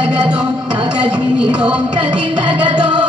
జగతో జగజీవితో ప్రతి జగతో